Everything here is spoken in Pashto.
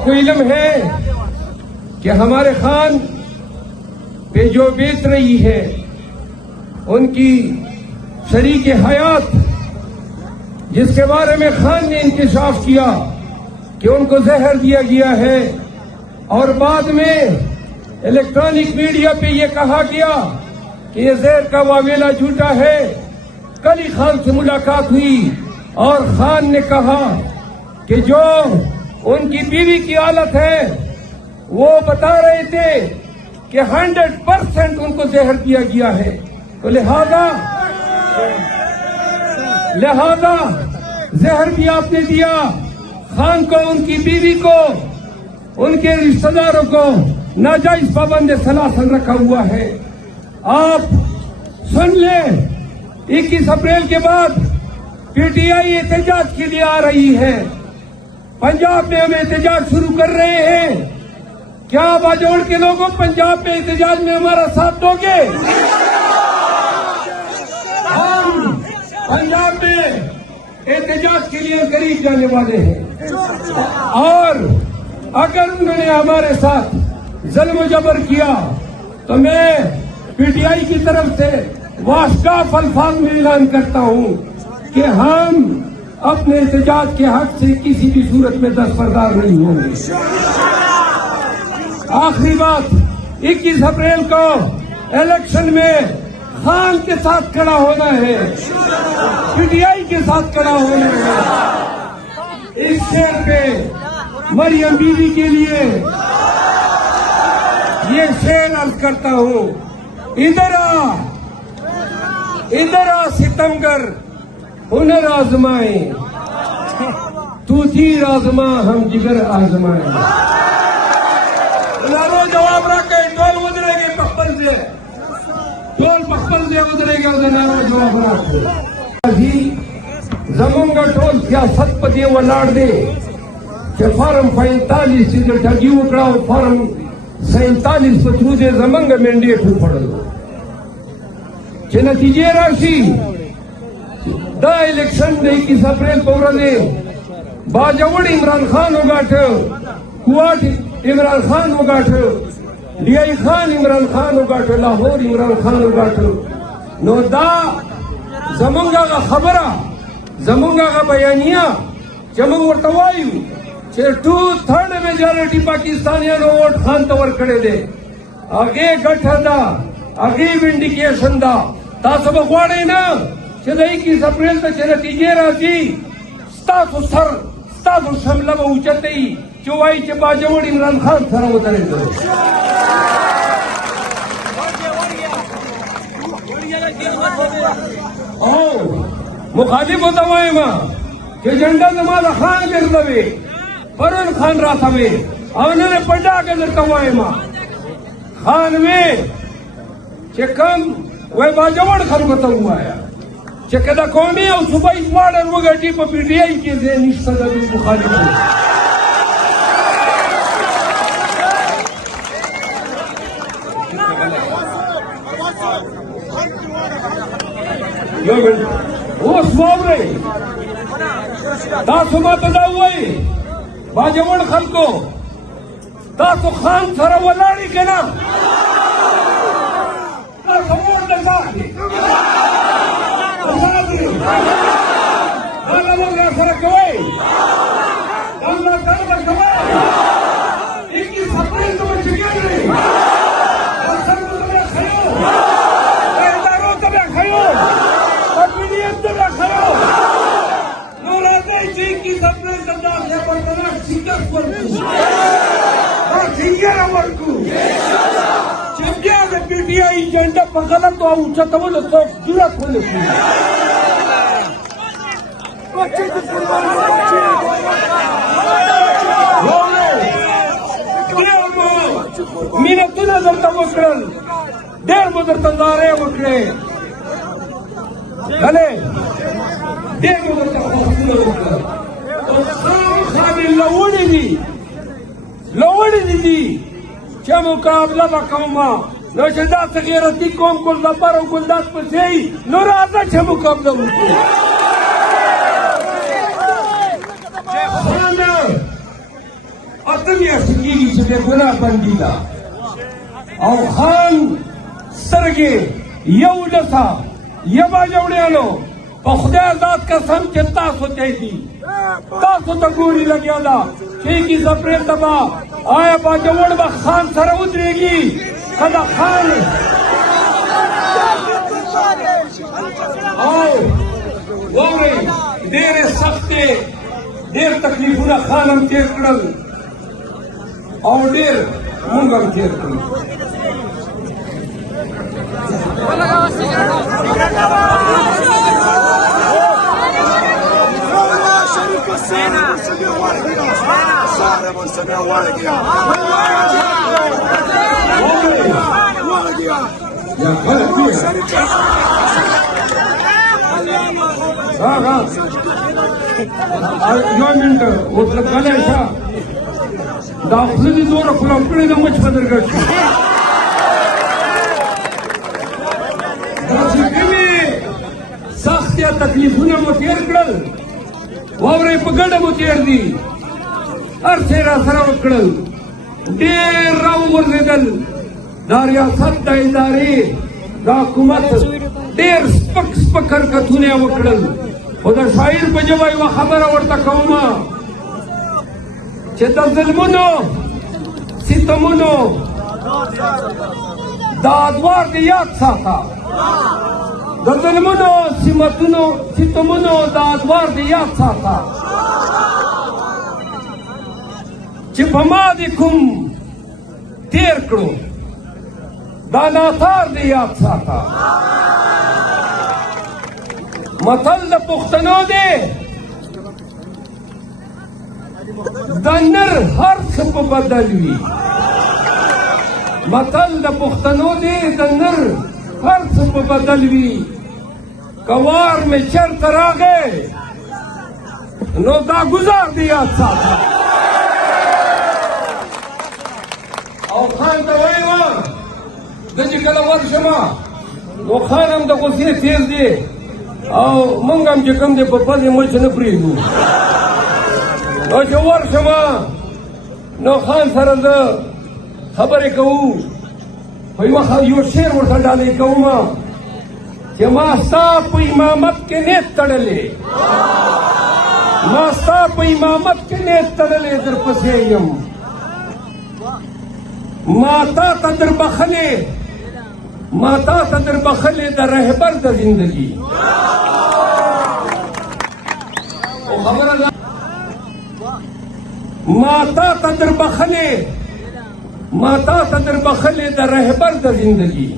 آپ کو علم ہے کہ ہمارے خان پہ جو بیت رہی ہے ان کی شریک حیات جس کے بارے میں خان نے انکشاف کیا کہ ان کو زہر دیا گیا ہے اور بعد میں الیکٹرانک میڈیا پہ یہ کہا گیا کہ یہ زہر کا واویلا جھوٹا ہے. کل ہی خان سے ملاقات ہوئی اور خان نے کہا کہ جو ان کی بیوی کی حالت ہے وہ بتا رہے تھے کہ 100% ان کو زہر دیا گیا ہے. تو لہذا زہر بھی آپ نے دیا خان کو, ان کی بیوی کو, ان کے رشتہ داروں کو ناجائز پابند سلاسل رکھا ہوا ہے. آپ سن لیں 21 اپریل کے بعد پی ٹی آئی احتجاج کے لیے آ رہی ہے. پنجاب میں ہم احتجاج شروع کر رہے ہیں. کیا باجوڑ کے لوگوں پنجاب میں احتجاج میں ہمارا ساتھ دو گے؟ ہم پنجاب میں احتجاج کے لیے قریب جانے والے ہیں اور اگر انہوں نے ہمارے ساتھ ظلم و جبر کیا تو میں پی ٹی آئی کی طرف سے واشگاف الفاظ میں اعلان کرتا ہوں کہ ہم اپنے احتجاج کے حق سے کسی بھی صورت میں دستبردار نہیں ہوں گے. آخری بات, 21 اپریل کو الیکشن میں خان کے ساتھ کھڑا ہونا ہے, پی ٹی آئی کے ساتھ کھڑا ہونا ہے. اس شعر پہ مریم بیوی کے لیے یہ شعر عرض کرتا ہوں. ادھر آ ستمگر ہنر آزمائیں, تو تیر آزما ہم جگر آزمائیں. جواب رکھے ٹول ادھرے گے پخپل سے, ٹول پخپل سے ادھرے گا ادھر جواب رکھے. زموں گا ٹول سیاست پہ دے ولاڑ دے کہ فارم 45 سے ٹھگی اکڑا فارم 47 پہ تھرو دے زمنگ مینڈیٹ پڑھو کہ نتیجے راشی دا الیکشن 21 اپریل پورا دے باجوڑ عمران خان ہوگاٹ, کوٹ عمران خان ہوگاٹ, ڈی آئی خان عمران خان ہوگاٹ, لاہور عمران خان ہوگاٹ. نو دا زمنگا کا خبرہ زمنگا کا بیانیہ چمنگ ورتوائیو چھے 2/3 میجارٹی پاکستانیانو ووٹ خان تور کڑے دے. آگے گٹھا دا آگے ونڈیکیشن دا تاسو بخواڑے نا چھے دا 21 اپریل تا چھے نتیجے راجی ستاسو سر ستاسو شملہ با اوچتے ہی چوائی چھے باجوڑ عمران خان سر اترے دے. مخالف ہوتا ہوئے ماں کہ جنڈا نماز خان گردوے پرون خان رہا تھا میں انہوں نے پڑھا کے درتا ہوئے ماں خان میں کہ کم وہ باجوڑ خان کو تو ہوا ہے کہ کدا قومی اور صبح اس مارڈر وہ گھٹی پہ پی ٹی آئی کے ذہن اس صدر بھی مخالف ہوئے. وہ سواب رہے تاسو ما تدا ہوئے باجوڑ خان کو تاسو خان سر ولاڑی کے نا تاسو ووٹ دکھا دانا لوگ سر کوئی دانا کرنا کوئی 21 اپریل تو میں چکے نہیں سر کو تمہیں کھڑو اداروں تمہیں کھڑو اپنیت تمہیں کھڑو نوراتے جی کی سپنے سردار سے پڑھنا شکست ورکو اور سنگر ورکو چمجھا سے پی ٹی آئی جنڈا پکڑا تو اونچا تو وہ تو جڑا کھولے میرے تنہ درتا وکرل دیر مدرتا دارے وکرے بھلے دیر مدرتا وکرل خانی لوڑی دی چه مقابله بکوما نو چې دا غیرتي قوم ګلدبر او ګلداد پسې نو راځه چې مقابله وکړو. اته میاشتې کېږي چې د ګناه بندي ده او خان سترګې یو لسه یبا جوړیانو په خدای ذات قسم چې تاسو ته دي تاسو ته ګوري لګیا ده چې کی سپریل تبا آیا با جوړ به خان سره ودرېږي کله خان او واورئ ډېرې سختې ډېر تکلیفونه خان هم تېر کړل او ډېر مونږ هم تېر کړل یو منټ اوس غلی شه دا خوله دې دومره خلاف کړې ده مچ به درګډ شي داسې کومې سخت یا تکلیفونه مو تېر کړل واورئ په ګډه مو تېر دي هر څه یې راسره وکړل ډېر راوغورځېدل دا ریاست د ادارې د حکومت ډېر سپک سپک حرکتونه یې وکړل خو د شاعر په ژبه یوه خبره ورته کومه چې د ظلمونو ستمونو دا ادوار دې یاد ساته د ظلمونو ستمونو دا ادوار دې یاد ساته چې په ما دې کوم تېر کړو دا ناثار دې یاد ساته متل د پښتنو دی د نر هر څه په بدل وي متل د پښتنو دی د نر هر څه په بدل وي که وار مې چېرته راغی نو دا ګزار دې یاد ساته او خان ته وایي وه زه چې کله ورشمه نو خان هم د غوسې تیز دی او مونږ هم چې کوم دی په پزې مچ نه پرېږدو نو چې ورشمه نو خان سره زه خبرې کوو په یو شعر ورته ډالۍ کومه چې ما ستا په امامت کې نیت تړلې ما ستا په امامت کې نیت تړلې در پسې یم ما تا ته در بخلې ما تا ته در بخلې د رهبر د زندگی ما تا ته در بخلې ما تا ته در بخلې د رهبر د زندگی